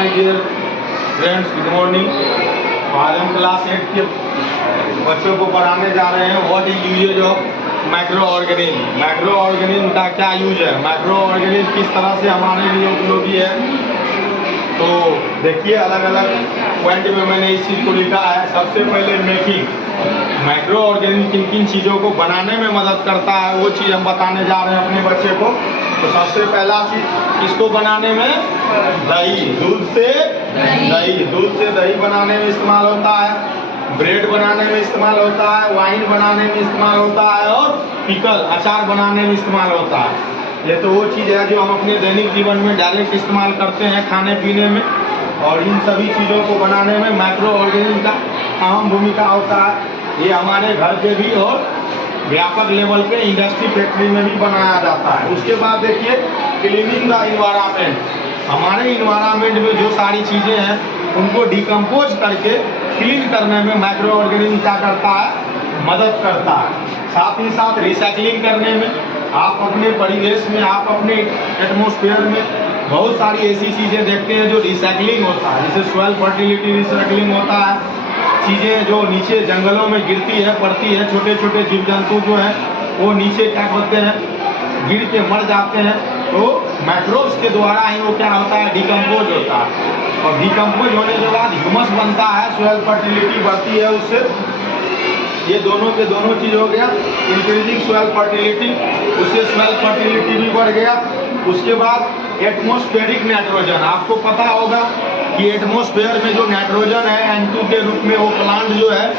My dear friends, good morning. आज हम class 8 के बच्चों को पढ़ाने जा रहे हैं what is usage of micro organism. Micro organism का क्या यूज है, माइक्रो ऑर्गेनिज्म किस तरह से हमारे लिए उपयोगी है। तो देखिए, अलग अलग पॉइंट में मैंने इस चीज़ को लिखा है। सबसे पहले मेकिंग, माइक्रो ऑर्गेनिज्म किन किन चीज़ों को बनाने में मदद करता है वो चीज़ हम बताने जा रहे हैं अपने बच्चे को। तो सबसे पहला चीज इसको बनाने में दही, दूध से दही बनाने में इस्तेमाल होता है, ब्रेड बनाने में इस्तेमाल होता है, वाइन बनाने में इस्तेमाल होता है और पिकल अचार बनाने में इस्तेमाल होता है। ये तो वो चीज़ है जो हम अपने दैनिक जीवन में डायरेक्ट इस्तेमाल करते हैं खाने पीने में, और इन सभी चीज़ों को बनाने में माइक्रो ऑर्गेनिज्म का अहम भूमिका होता है। ये हमारे घर पे भी और व्यापक लेवल पे इंडस्ट्री फैक्ट्री में भी बनाया जाता है। उसके बाद देखिए, क्लीनिंग द इन्वायरमेंट। हमारे इन्वायरमेंट में जो सारी चीज़ें हैं उनको डिकम्पोज करके क्लीन करने में माइक्रो ऑर्गेनिज्म क्या करता है, मदद करता है। साथ ही साथ रिसाइकलिंग करने में, आप अपने परिवेश में, आप अपने एटमॉस्फेयर में बहुत सारी ऐसी चीज़ें देखते हैं जो रिसाइकलिंग होता है, जैसे सॉइल फर्टिलिटी रिसाइकलिंग होता है। चीज़ें जो नीचे जंगलों में गिरती है, पड़ती है, छोटे छोटे जीव जंतु जो है वो नीचे क्या करते हैं, गिर के मर जाते हैं। तो माइक्रोब्स के द्वारा ही वो क्या होता है, डिकम्पोज होता है, और डिकम्पोज होने के बाद ह्यूमस बनता है, सॉइल फर्टिलिटी बढ़ती है उससे। ये दोनों के दोनों चीज़ हो गया, इंक्रीजिंग सॉइल फर्टिलिटी, उससे सॉइल फर्टिलिटी भी बढ़ गया। उसके बाद एटमॉस्फेरिक नाइट्रोजन, आपको पता होगा कि एटमॉस्फेयर में जो नाइट्रोजन है N2 के रूप में वो प्लांट जो है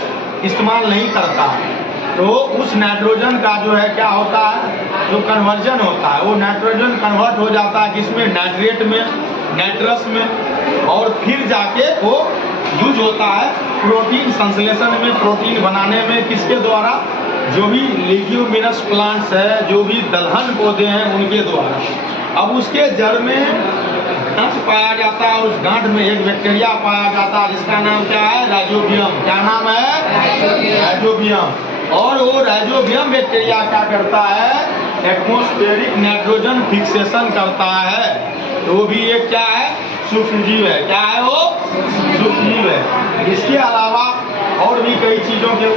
इस्तेमाल नहीं करता है। तो उस नाइट्रोजन का जो है क्या होता है, जो कन्वर्जन होता है, वो नाइट्रोजन कन्वर्ट हो जाता है किसमें, नाइट्रेट में, नाइट्रस में, और फिर जाके वो यूज होता है प्रोटीन संश्लेषण में, प्रोटीन बनाने में। किसके द्वारा, जो भी लेग्यूमिनस प्लांट्स है, जो भी दलहन पौधे हैं उनके द्वारा। अब उसके जड़ में गांठ पाया जाता है, उस गांठ में एक बैक्टीरिया पाया जाता है जिसका नाम क्या है, राइजोबियम। क्या नाम है, राइजोबियम। और वो राइजोबियम बैक्टीरिया क्या करता है, एटमॉस्फेरिक नाइट्रोजन फिक्सेशन करता है। तो वो भी एक क्या है, सूक्ष्म जीव है। क्या है वो, सूक्ष्म जीव है। इसके अलावा और भी कई चीजों के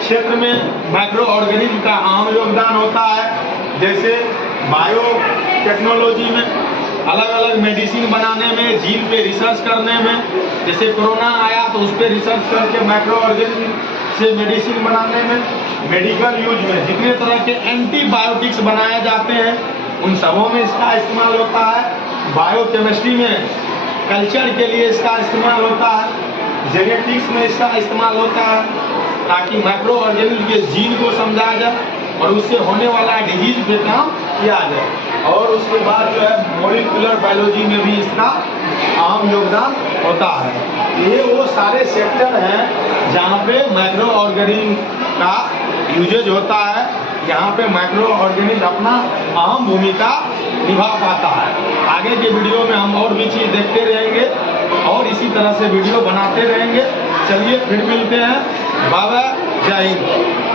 क्षेत्र में माइक्रो ऑर्गेनिज्म का अहम योगदान होता है, जैसे बायो टेक्नोलॉजी में, अलग अलग मेडिसिन बनाने में, जीन पे रिसर्च करने में। जैसे कोरोना आया तो उस पर रिसर्च करके माइक्रो ऑर्गेनिज्म से मेडिसिन बनाने में। मेडिकल यूज में जितने तरह के एंटीबायोटिक्स बनाए जाते हैं उन सबों में इसका इस्तेमाल होता है। बायोकेमिस्ट्री में कल्चर के लिए इसका इस्तेमाल होता है। जेनेटिक्स में इसका इस्तेमाल होता है, ताकि माइक्रो ऑर्गेनिज्म के जीन को समझा जाए और उससे होने वाला डिजीज पे काम किया जाए। और उसके बाद जो है मॉलिक्यूलर बायोलॉजी में भी इसका अहम योगदान होता है। ये वो सारे सेक्टर हैं जहाँ पे माइक्रो ऑर्गेनिज्म का यूजेज होता है, यहाँ पे माइक्रो ऑर्गेनिज्म अपना अहम भूमिका निभा पाता है। आगे के वीडियो में हम और भी चीज़ देखते रहेंगे और इसी तरह से वीडियो बनाते रहेंगे। चलिए फिर मिलते हैं, बाय बाय, जय हिंद।